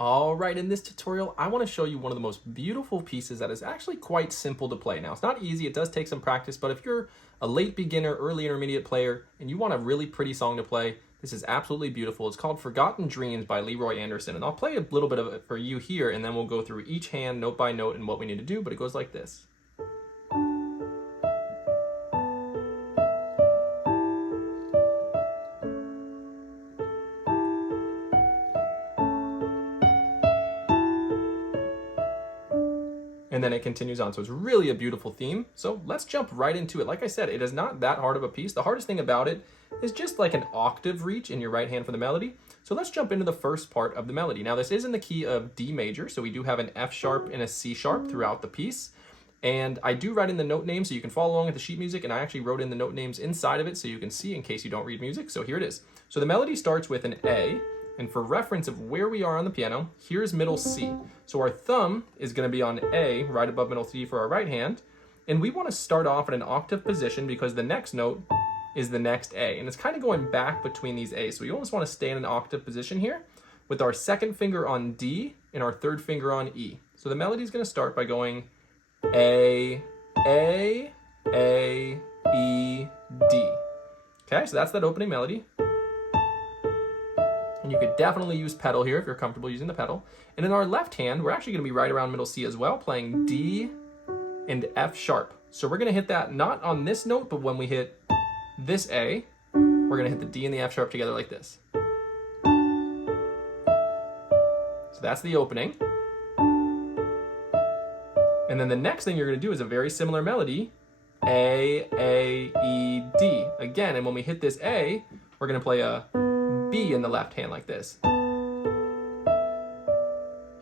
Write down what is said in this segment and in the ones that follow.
All right, in this tutorial, I want to show you one of the most beautiful pieces that is actually quite simple to play. Now, it's not easy, it does take some practice, but if you're a late beginner, early intermediate player, and you want a really pretty song to play, this is absolutely beautiful. It's called Forgotten Dreams by Leroy Anderson, and I'll play a little bit of it for you here, and then we'll go through each hand, note by note, and what we need to do, but it goes like this. And then it continues on. So it's really a beautiful theme. So let's jump right into it. Like I said, it is not that hard of a piece. The hardest thing about it is just like an octave reach in your right hand for the melody. So let's jump into the first part of the melody. Now this is in the key of D major. So we do have an F sharp and a C sharp throughout the piece. And I do write in the note names so you can follow along with the sheet music. And I actually wrote in the note names inside of it so you can see in case you don't read music. So here it is. So the melody starts with an A. And for reference of where we are on the piano, here's middle C. So our thumb is going to be on A, right above middle C for our right hand. And we want to start off at an octave position because the next note is the next A. And it's kind of going back between these A's. So we almost want to stay in an octave position here with our second finger on D and our third finger on E. So the melody is going to start by going A, E, D. Okay, so that's that opening melody. You could definitely use pedal here if you're comfortable using the pedal. And in our left hand, we're actually going to be right around middle C as well, playing D and F sharp. So we're going to hit that not on this note, but when we hit this A, we're going to hit the D and the F sharp together like this. So that's the opening. And then the next thing you're going to do is a very similar melody, A, E, D. Again, and when we hit this A, we're going to play a B in the left hand like this. All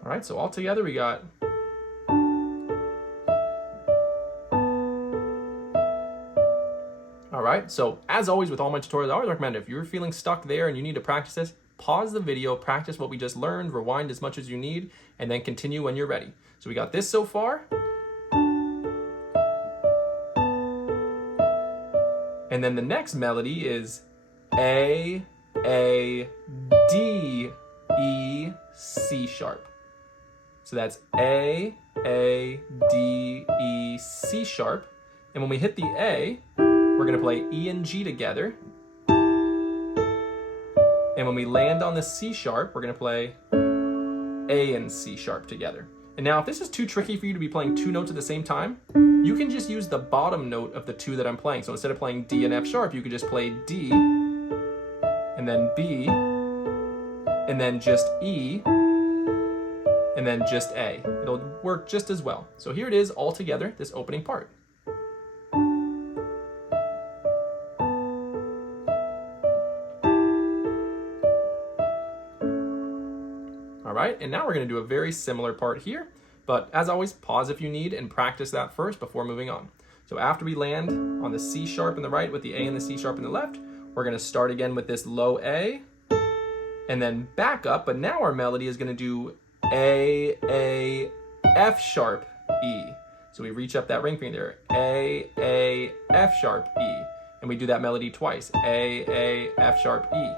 right, so all together we got all right, so as always with all my tutorials, I always recommend if you're feeling stuck there and you need to practice this, pause the video, practice what we just learned, rewind as much as you need, and then continue when you're ready. So we got this so far. And then the next melody is A, D, E, C sharp. So that's A, D, E, C sharp. And when we hit the A, we're going to play E and G together. And when we land on the C sharp, we're going to play A and C sharp together. And now if this is too tricky for you to be playing two notes at the same time, you can just use the bottom note of the two that I'm playing. So instead of playing D and F sharp, you could just play D, and then B, and then just E, and then just A. It'll work just as well. So here it is all together, this opening part. All right, and now we're going to do a very similar part here, but as always, pause if you need and practice that first before moving on. So after we land on the C sharp in the right with the A and the C sharp in the left, we're going to start again with this low A and then back up, but now our melody is going to do A, F sharp, E. So we reach up that ring finger, A, F sharp, E. And we do that melody twice, A, F sharp, E.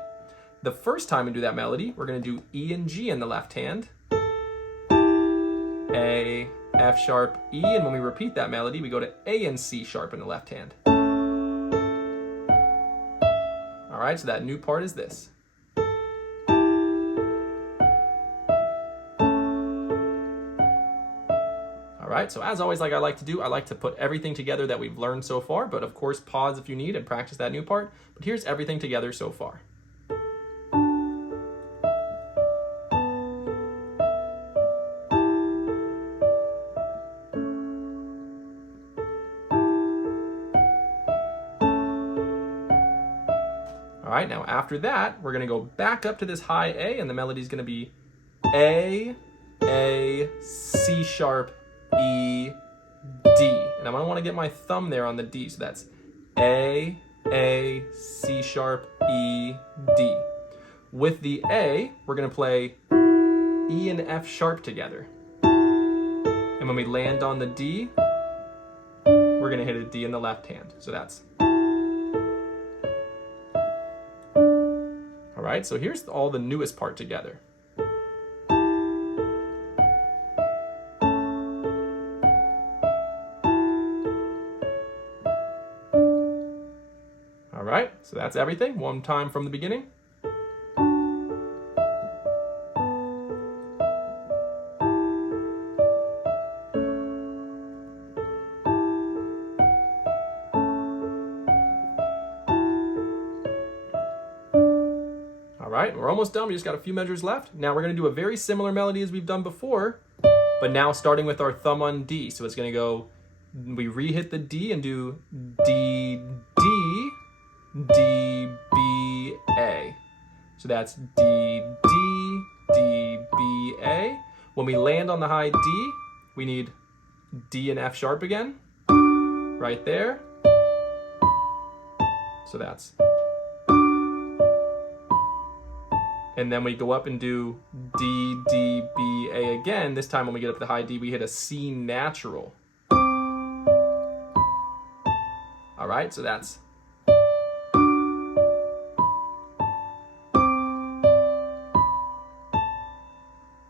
The first time we do that melody, we're going to do E and G in the left hand, A, F sharp, E. And when we repeat that melody, we go to A and C sharp in the left hand. All right, so that new part is this. All right, so as always, like I like to do, I like to put everything together that we've learned so far, but of course, pause if you need and practice that new part. But here's everything together so far. All right, now after that, we're going to go back up to this high A, and the melody is going to be A, C sharp, E, D. And I'm going to want to get my thumb there on the D, so that's A, C sharp, E, D. With the A, we're going to play E and F sharp together. And when we land on the D, we're going to hit a D in the left hand. So that's all right, so here's all the newest part together. right, so that's everything. One time from the beginning. All right, we're almost done. We just got a few measures left. Now we're going to do a very similar melody as we've done before, but now starting with our thumb on D. So it's going to go, we re-hit the D and do D, D, D, B, A. So that's D, D, D, B, A. When we land on the high D, we need D and F sharp again, right there. So that's, and then we go up and do D, D, B, A again. This time when we get up to the high D, we hit a C natural. All right, so that's.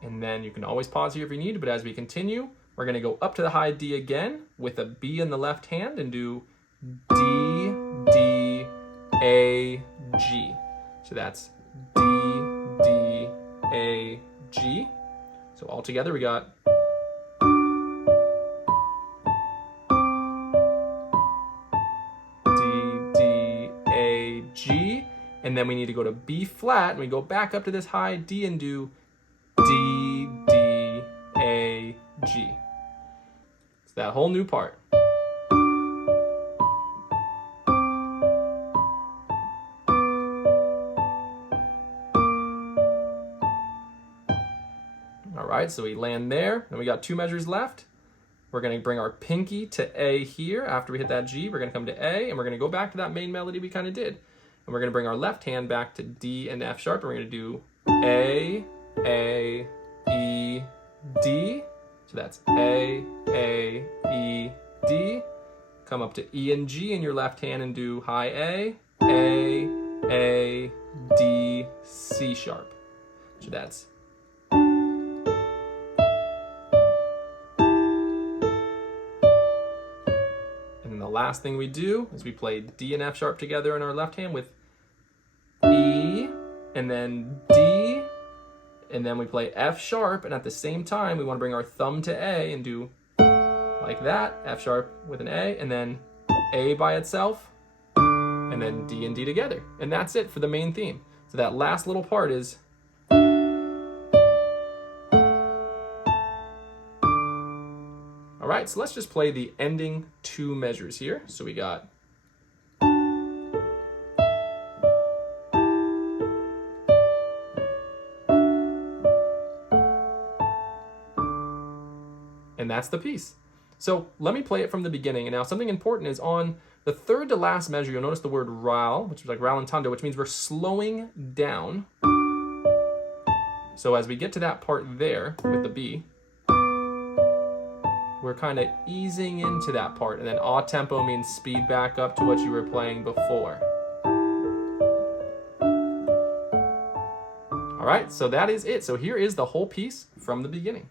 And then you can always pause here if you need, but as we continue, we're gonna go up to the high D again with a B in the left hand and do D, D, A, G. So that's D, D, A, G. So all together we got D, D, A, G. And then we need to go to B flat and we go back up to this high D and do D, D, A, G. It's that whole new part. All right, so we land there, and we got two measures left. We're gonna bring our pinky to A here. After we hit that G, we're gonna come to A, and we're gonna go back to that main melody we kind of did. And we're gonna bring our left hand back to D and F sharp, and we're gonna do A, E, D. So that's A, E, D. Come up to E and G in your left hand and do high A, D, C sharp. So that's. And the last thing we do is we play D and F sharp together in our left hand with E, and then D, and then we play F sharp, and at the same time we want to bring our thumb to A and do like that, F sharp with an A, and then A by itself, and then D and D together. And that's it for the main theme. So that last little part is. All right, so let's just play the ending two measures here. So we got. And that's the piece. So let me play it from the beginning. And now something important is on the third to last measure, you'll notice the word ral, which is like rallentando, which means we're slowing down. So as we get to that part there with the B, we're kind of easing into that part. And then a tempo means speed back up to what you were playing before. All right, so that is it. So here is the whole piece from the beginning.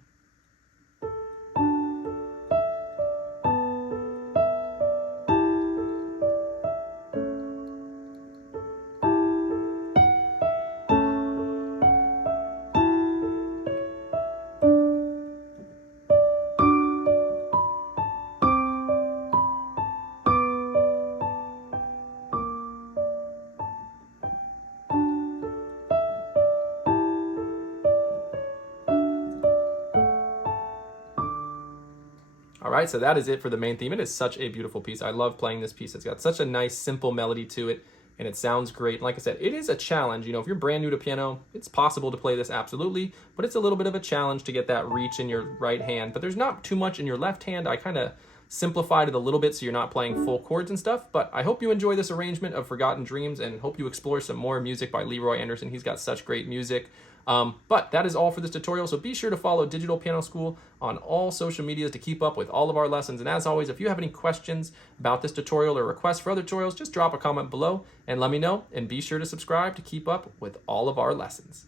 All right, so that is it for the main theme. It is such a beautiful piece. I love playing this piece. It's got such a nice, simple melody to it, and it sounds great. And like I said, it is a challenge. You know, if you're brand new to piano, it's possible to play this, absolutely, but it's a little bit of a challenge to get that reach in your right hand. But there's not too much in your left hand. I kind of simplified it a little bit so you're not playing full chords and stuff, but I hope you enjoy this arrangement of Forgotten Dreams and hope you explore some more music by Leroy Anderson. He's got such great music. But that is all for this tutorial, so be sure to follow Digital Piano School on all social medias to keep up with all of our lessons. And as always, if you have any questions about this tutorial or requests for other tutorials, just drop a comment below and let me know. And be sure to subscribe to keep up with all of our lessons.